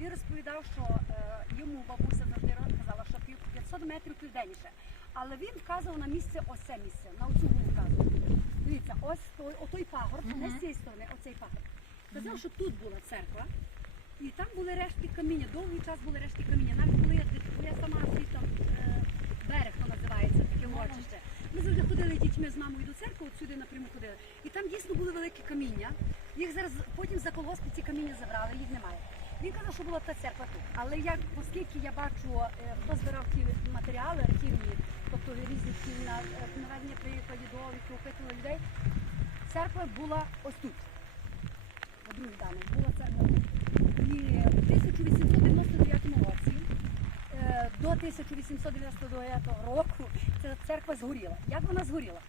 казав, що е, йому бабуся завжди казала, що пів- 500 метрів південніше. Але він вказував на місце ось це місце, на оцю гору вказував. Дивіться, ось той, отой пагорб, не з цієї сторони, оцей пагорб. Казав, що тут була церква, і там були рештки каміння, довгий час були рештки каміння. Навіть коли я, коли я сама звідти е, берег, то називається, таке урочище. Ми завжди ходили дітьми з мамою до церкви, от сюди напряму ходили. І там дійсно були великі каміння. Їх зараз потім за колгоспи ці каміння забрали, їх немає. Він казав, що була та церква тут. Але як, оскільки я бачу, е, хто збирав ті матеріали архівні, тобто різні на- е, наведення прикладів, опитували людей, церква була ось тут. По другій даних була церква тут. І в 1899 році е, до 1899 року ця церква згоріла. Як вона згоріла?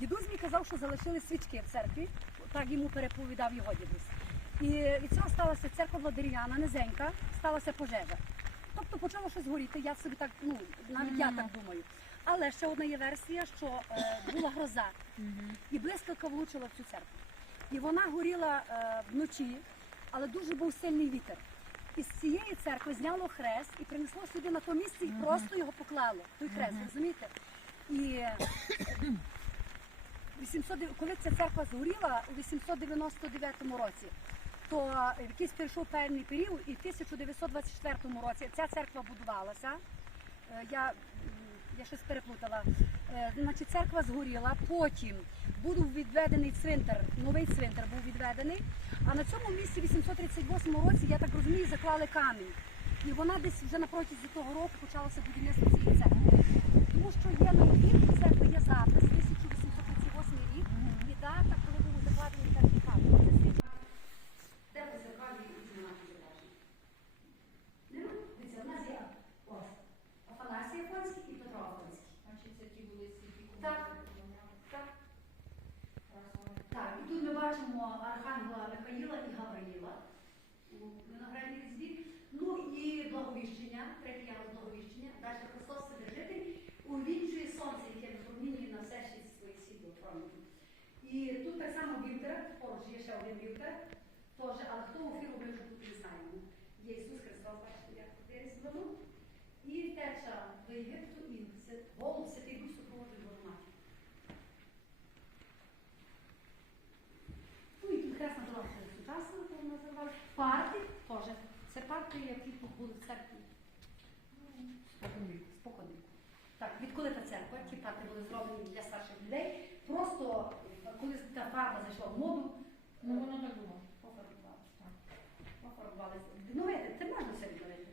Дідусь мій казав, що залишили свічки в церкві, так йому переповідав його дідусь. І від цього сталася церква дерев'яна, низенька, сталася пожежа. Тобто почало щось горіти, я собі так, ну, навіть я так думаю. Але ще одна є версія, що е, була гроза, і блискавка влучила в цю церкву. І вона горіла е, вночі, але дуже був сильний вітер. І з цієї церкви зняло хрест і принесло сюди на то місце і просто його поклало. Той хрест, розумієте? І е, 800, коли ця церква згоріла у 899 році, то е, якийсь прийшов певний період, і в 1924 році ця церква будувалася. Е, Я, я щось переплутала. Е, Значить, церква згоріла, потім був відведений цвинтар, новий цвинтар був відведений. А на цьому місці в 838 році, я так розумію, заклали камінь. І вона десь вже на протязі того року почалося будівництво цієї церкви. Тому що є на церкви, є запис 1838 рік і дата, коли був закладений перший камінь. Це свідчить. Де по зеркалі і знаки зображені? Нема? Дивіться, у нас є ось Афанасій Афонський і Петро Афонський. Значить, це ті були світлі Так. Так. Так, і тут ми бачимо Архангела Михаїла і Гавриїла у виноградній різдві. Ну і благовіщення, третє ярус благовіщення, далі Христос Вседержитель увінчує сонце, яке випромінює на все шість своїх світло промінь. І тут так само вівтер, поруч є ще один вівтер, теж, але хто у фіру ми вже тут не знаємо. Є Ісус Христос, бачите, як туди різдвину. І теча до Єгипту, і голуб Святий Дух супроводжує Божу матір. Ну і тут хресна дорога вже сучасна, то називали. Парти теж. Це парти, які тут були в церкві. Споконвіку. Так, відколи та церква, ті парти були зроблені для старших людей. Просто е, коли та фарба зайшла в моду, Ну, воно так було. пофарбували. Пофарбували. Ну, видите, це можна все відновити.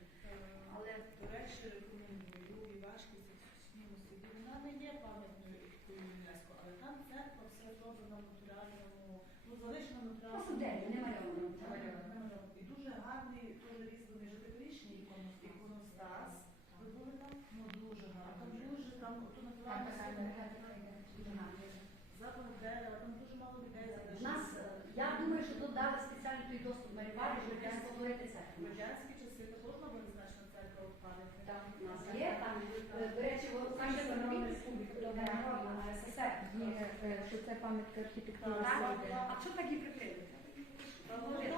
Але До речі, рекомендую важкий це сусідньому собі. Вона не є пам'ятною ЮНЕСКО, але там церква все зроблена в натуральному, ну залишена в просто натуральному. день, не малювано. Намальовано. І дуже гарний, дуже різний іконостас. Ви були там? Ну дуже гарно. Там дуже там ото натуральна запах дерева, там дуже мало людей У нас, е, я думаю, що тут дали спеціально той доступ малювати, щоб не створити В радянські часи також була визначена церква в пам'яті. Там у нас є, там, е, до речі, в Олександрі Народна Республіка, Народна СССР. Е, що це пам'ятка архітектури. А що так і прикрили?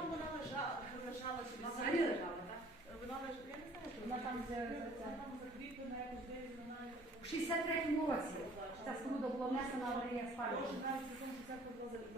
Там вона лежала, лежала Вона взагалі лежала, так? Вона лежала, я не знаю, що Вона там за- вона там закріплена якось десь, вона В 63-му році ця споруда була внесена в реєстр Може, навіть у тому, що церква була за-